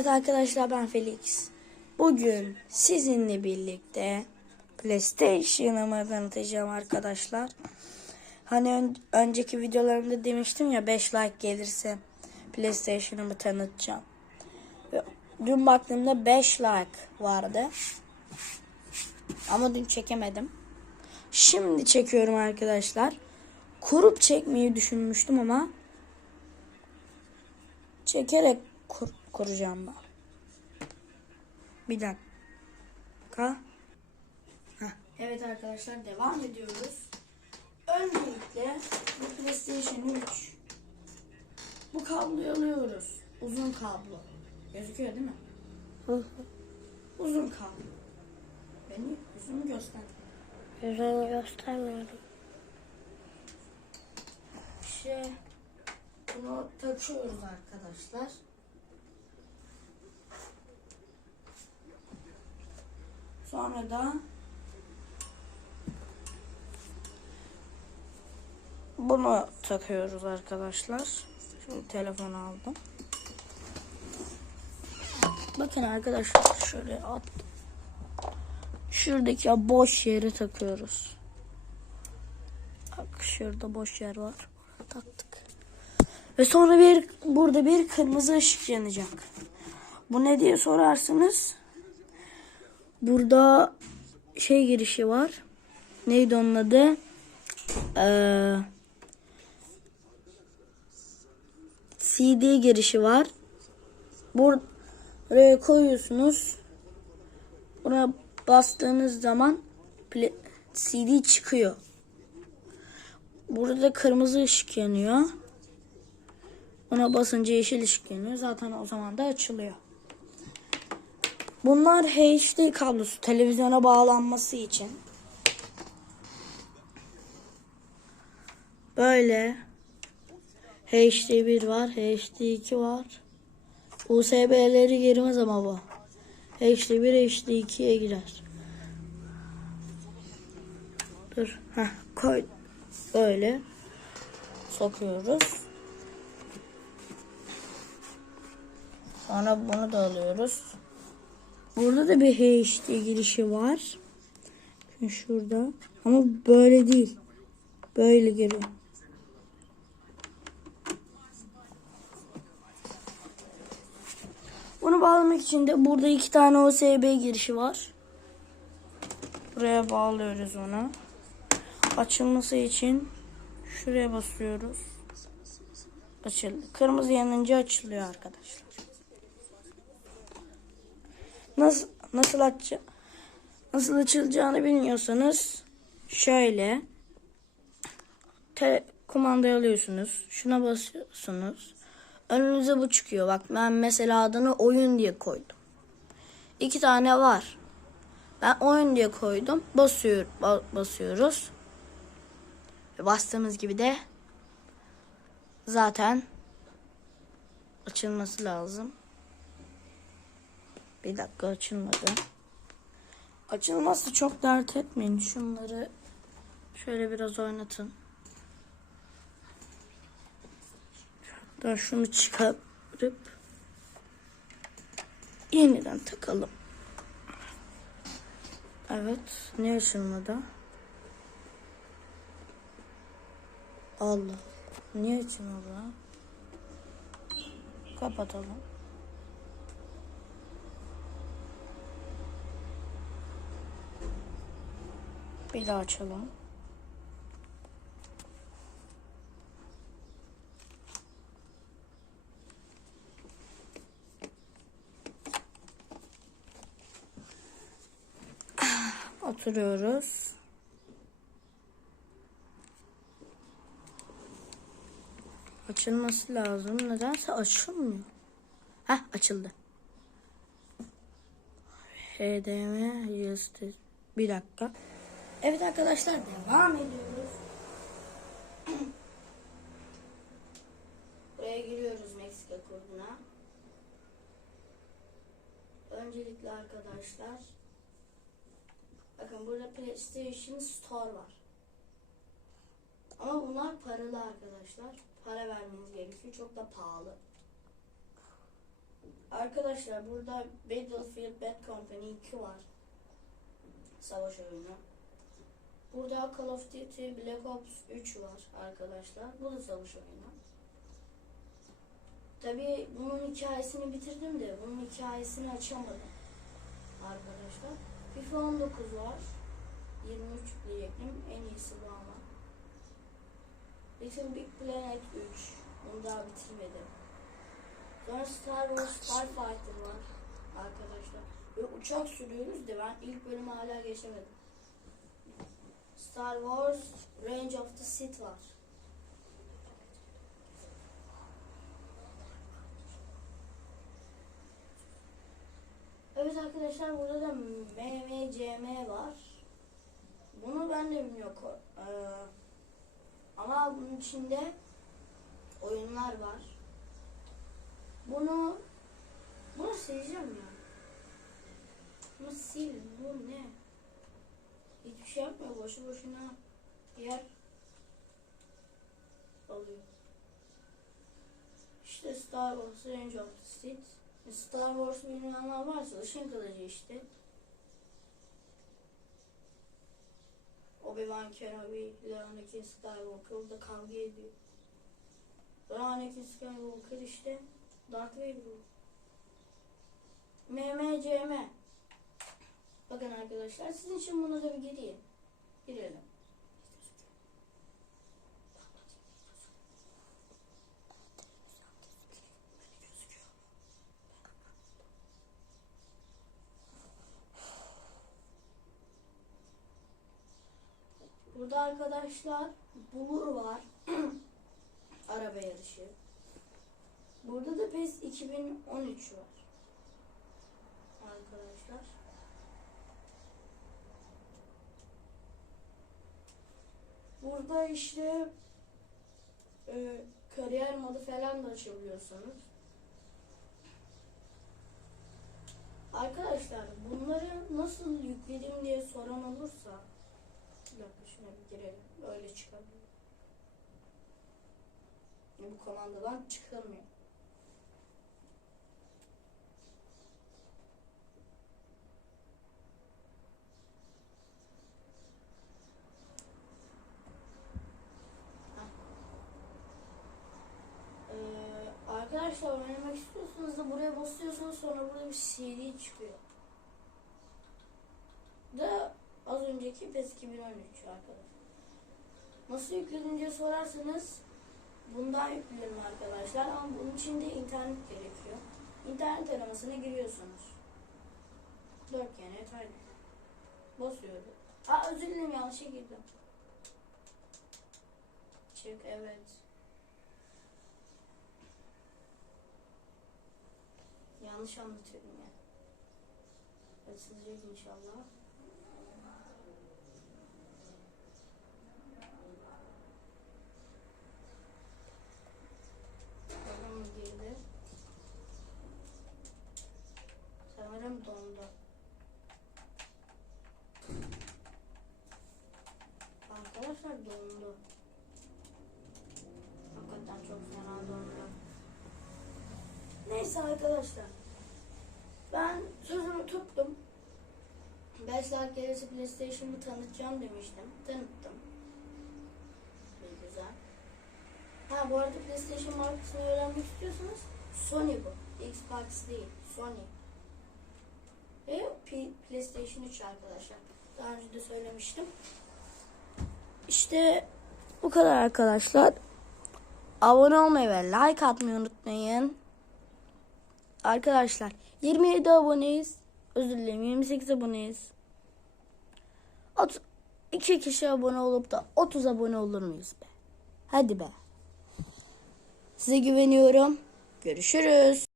Evet arkadaşlar ben Felix. Bugün sizinle birlikte PlayStation'ımı tanıtacağım arkadaşlar. Hani ön- önceki videolarımda demiştim ya 5 like gelirse PlayStation'ımı tanıtacağım. Ve dün baktığımda 5 like vardı. Ama dün çekemedim. Şimdi çekiyorum arkadaşlar. Kurup çekmeyi düşünmüştüm ama çekerek kur, kuracağım ben. Bir dakika. Heh. Evet arkadaşlar devam ediyoruz. Öncelikle bu PlayStation 3. Bu kabloyu alıyoruz. Uzun kablo. Gözüküyor değil mi? Uzun kablo. Beni yüzümü göster. Yüzünü göstermiyorum. Şey, bunu takıyoruz arkadaşlar. Sonra da bunu takıyoruz arkadaşlar. Şimdi telefonu aldım. Bakın arkadaşlar şöyle at. Şuradaki boş yere takıyoruz. Bak şurada boş yer var. Taktık. Ve sonra bir burada bir kırmızı ışık yanacak. Bu ne diye sorarsınız. Burada şey girişi var. Neydi onun adı? Ee, CD girişi var. Bur- Buraya koyuyorsunuz. Buraya bastığınız zaman CD çıkıyor. Burada kırmızı ışık yanıyor. Ona basınca yeşil ışık yanıyor. Zaten o zaman da açılıyor. Bunlar HD kablosu televizyona bağlanması için. Böyle HD1 var, HD2 var. USB'leri girmez ama bu. HD1, HD2'ye girer. Dur. Heh, koy. Böyle sokuyoruz. Sonra bunu da alıyoruz. Burada da bir HD girişi var. Bakın Şurada. Ama böyle değil. Böyle giriyor. Bunu bağlamak için de burada iki tane USB girişi var. Buraya bağlıyoruz onu. Açılması için şuraya basıyoruz. Açıldı. Kırmızı yanınca açılıyor arkadaşlar. Nasıl nasıl aç nasıl açılacağını bilmiyorsanız şöyle te, kumandayı alıyorsunuz. Şuna basıyorsunuz. Önünüze bu çıkıyor. Bak ben mesela adını oyun diye koydum. İki tane var. Ben oyun diye koydum. Basıyor, ba- basıyoruz. Bastığımız gibi de zaten açılması lazım. Bir dakika açılmadı. Açılması çok dert etmeyin. Şunları şöyle biraz oynatın. Daha şunu çıkarıp yeniden takalım. Evet. Ne açılmadı? Allah. Niye açılmadı? Kapatalım. Bir daha açalım. Oturuyoruz. Açılması lazım. Nedense açılmıyor. Heh açıldı. HDMI USB. Bir dakika. Evet arkadaşlar devam ediyoruz. Buraya giriyoruz Meksika koduna. Öncelikle arkadaşlar bakın burada PlayStation Store var. Ama bunlar paralı arkadaşlar. Para vermeniz gerekiyor. Çok da pahalı. arkadaşlar burada Battlefield Bad Company 2 var. Savaş oyunu. Burada Call of Duty Black Ops 3 var arkadaşlar. Bu da savaş oyunu. Tabii bunun hikayesini bitirdim de bunun hikayesini açamadım arkadaşlar. FIFA 19 var. 23 diyecektim. En iyisi bu ama. Little Big Planet 3. Onu daha bitirmedim. Sonra Star Wars Starfighter var arkadaşlar. Ve uçak sürüyoruz da ben ilk bölümü hala geçemedim. Star Wars Range of the Sith var. Evet arkadaşlar burada da MMCM var. Bunu ben de bilmiyorum. Ee, ama bunun içinde oyunlar var. Bunu bunu sileceğim ya. Bunu sil. Bu ne? Şey yapmıyor. Boşu boşuna yer alıyor. İşte Star Wars Range of the Sith. Star Wars bilmeyenler varsa ışın kılıcı işte. Obi-Wan Kenobi ile Anakin Skywalker orada kavga ediyor. Sonra Anakin Skywalker işte Darth Vader. MMCM. Arkadaşlar sizin için buna da bir gireyim. Girelim. Burada arkadaşlar Bulur var. Araba yarışı. Burada da PES 2013 var. Arkadaşlar. Burada işte e, kariyer modu falan da açabiliyorsunuz. Arkadaşlar bunları nasıl yükledim diye soran olursa dakika şuna bir girelim. Öyle çıkabiliyor. Bu komandadan çıkamıyor. Ee, arkadaşlar oynamak istiyorsanız da buraya basıyorsunuz sonra burada bir CD çıkıyor. Da az önceki PES 2013 arkadaşlar. Nasıl yükledim diye sorarsanız bundan yükledim arkadaşlar ama bunun için de internet gerekiyor. İnternet aramasına giriyorsunuz. Dört kere yeterli. Basıyorum. Aa özür dilerim yanlışa girdim. Çık evet. Yanlış anlatıyorum ya. Açılacak inşallah. Bakalım girdi. Sanırım dondu. Arkadaşlar dondu. Hakikaten çok fena dondu. Neyse arkadaşlar. Ben sözümü tuttum. 5 saat gerisi PlayStation'ı tanıtacağım demiştim. Tanıttım. İyi güzel. Ha bu arada PlayStation markasını öğrenmek istiyorsanız Sony bu. Xbox değil. Sony. Ve PlayStation 3 arkadaşlar. Daha önce de söylemiştim. İşte bu kadar arkadaşlar. Abone olmayı ve like atmayı unutmayın. Arkadaşlar 27 aboneyiz. Özür dilerim 28 aboneyiz. 2 kişi abone olup da 30 abone olur muyuz be? Hadi be. Size güveniyorum. Görüşürüz.